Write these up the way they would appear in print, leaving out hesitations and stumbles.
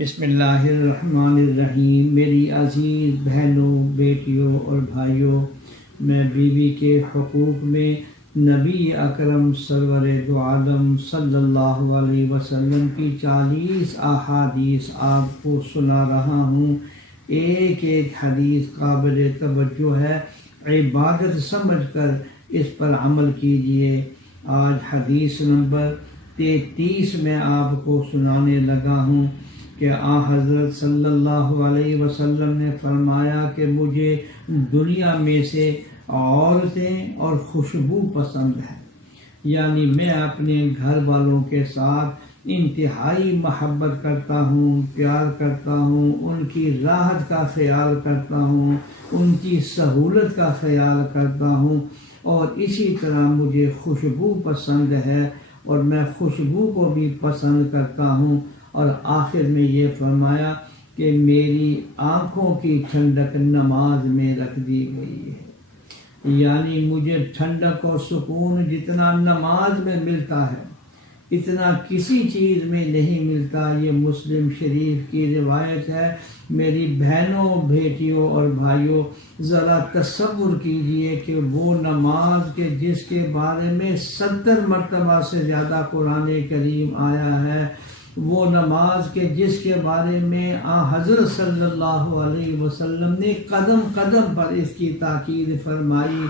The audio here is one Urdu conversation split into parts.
بسم اللہ الرحمن الرحیم۔ میری عزیز بہنوں، بیٹیوں اور بھائیوں، میں بیوی کے حقوق میں نبی اکرم سرور دو عالم صلی اللہ علیہ وسلم کی 40 احادیث آپ کو سنا رہا ہوں۔ ایک ایک حدیث قابل توجہ ہے، عبادت سمجھ کر اس پر عمل کیجئے۔ آج حدیث نمبر 33 میں آپ کو سنانے لگا ہوں کہ حضرت صلی اللہ علیہ وسلم نے فرمایا کہ مجھے دنیا میں سے عورتیں اور خوشبو پسند ہے، یعنی میں اپنے گھر والوں کے ساتھ انتہائی محبت کرتا ہوں، پیار کرتا ہوں، ان کی راحت کا خیال کرتا ہوں، ان کی سہولت کا خیال کرتا ہوں، اور اسی طرح مجھے خوشبو پسند ہے اور میں خوشبو کو بھی پسند کرتا ہوں۔ اور آخر میں یہ فرمایا کہ میری آنکھوں کی ٹھنڈک نماز میں رکھ دی گئی ہے، یعنی مجھے ٹھنڈک اور سکون جتنا نماز میں ملتا ہے اتنا کسی چیز میں نہیں ملتا۔ یہ مسلم شریف کی روایت ہے۔ میری بہنوں، بیٹیوں اور بھائیوں، ذرا تصور کیجئے کہ وہ نماز کے جس کے بارے میں 70 مرتبہ سے زیادہ قرآن کریم آیا ہے، وہ نماز کے جس کے بارے میں حضرت صلی اللہ علیہ وسلم نے قدم قدم پر اس کی تاکید فرمائی،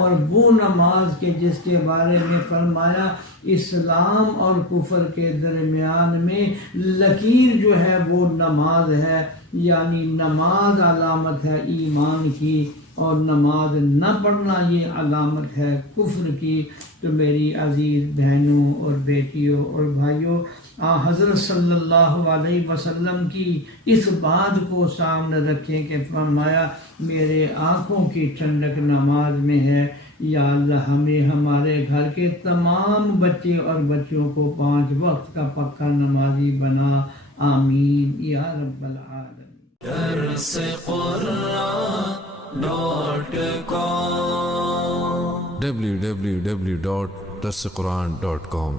اور وہ نماز کے جس کے بارے میں فرمایا اسلام اور کفر کے درمیان میں لکیر جو ہے وہ نماز ہے، یعنی نماز علامت ہے ایمان کی اور نماز نہ پڑھنا یہ علامت ہے کفر کی۔ تو میری عزیز بہنوں اور بیٹیوں اور بھائیوں، حضرت صلی اللہ علیہ وسلم کی اس بات کو سامنے رکھیں کہ فرمایا میرے آنکھوں کی ٹھنڈک نماز میں ہے۔ یا اللہ ہمیں ہمارے گھر کے تمام بچے اور بچوں کو 5 وقت کا پکا نمازی بنا، آمین یا رب العالمین۔ www.darsequran.com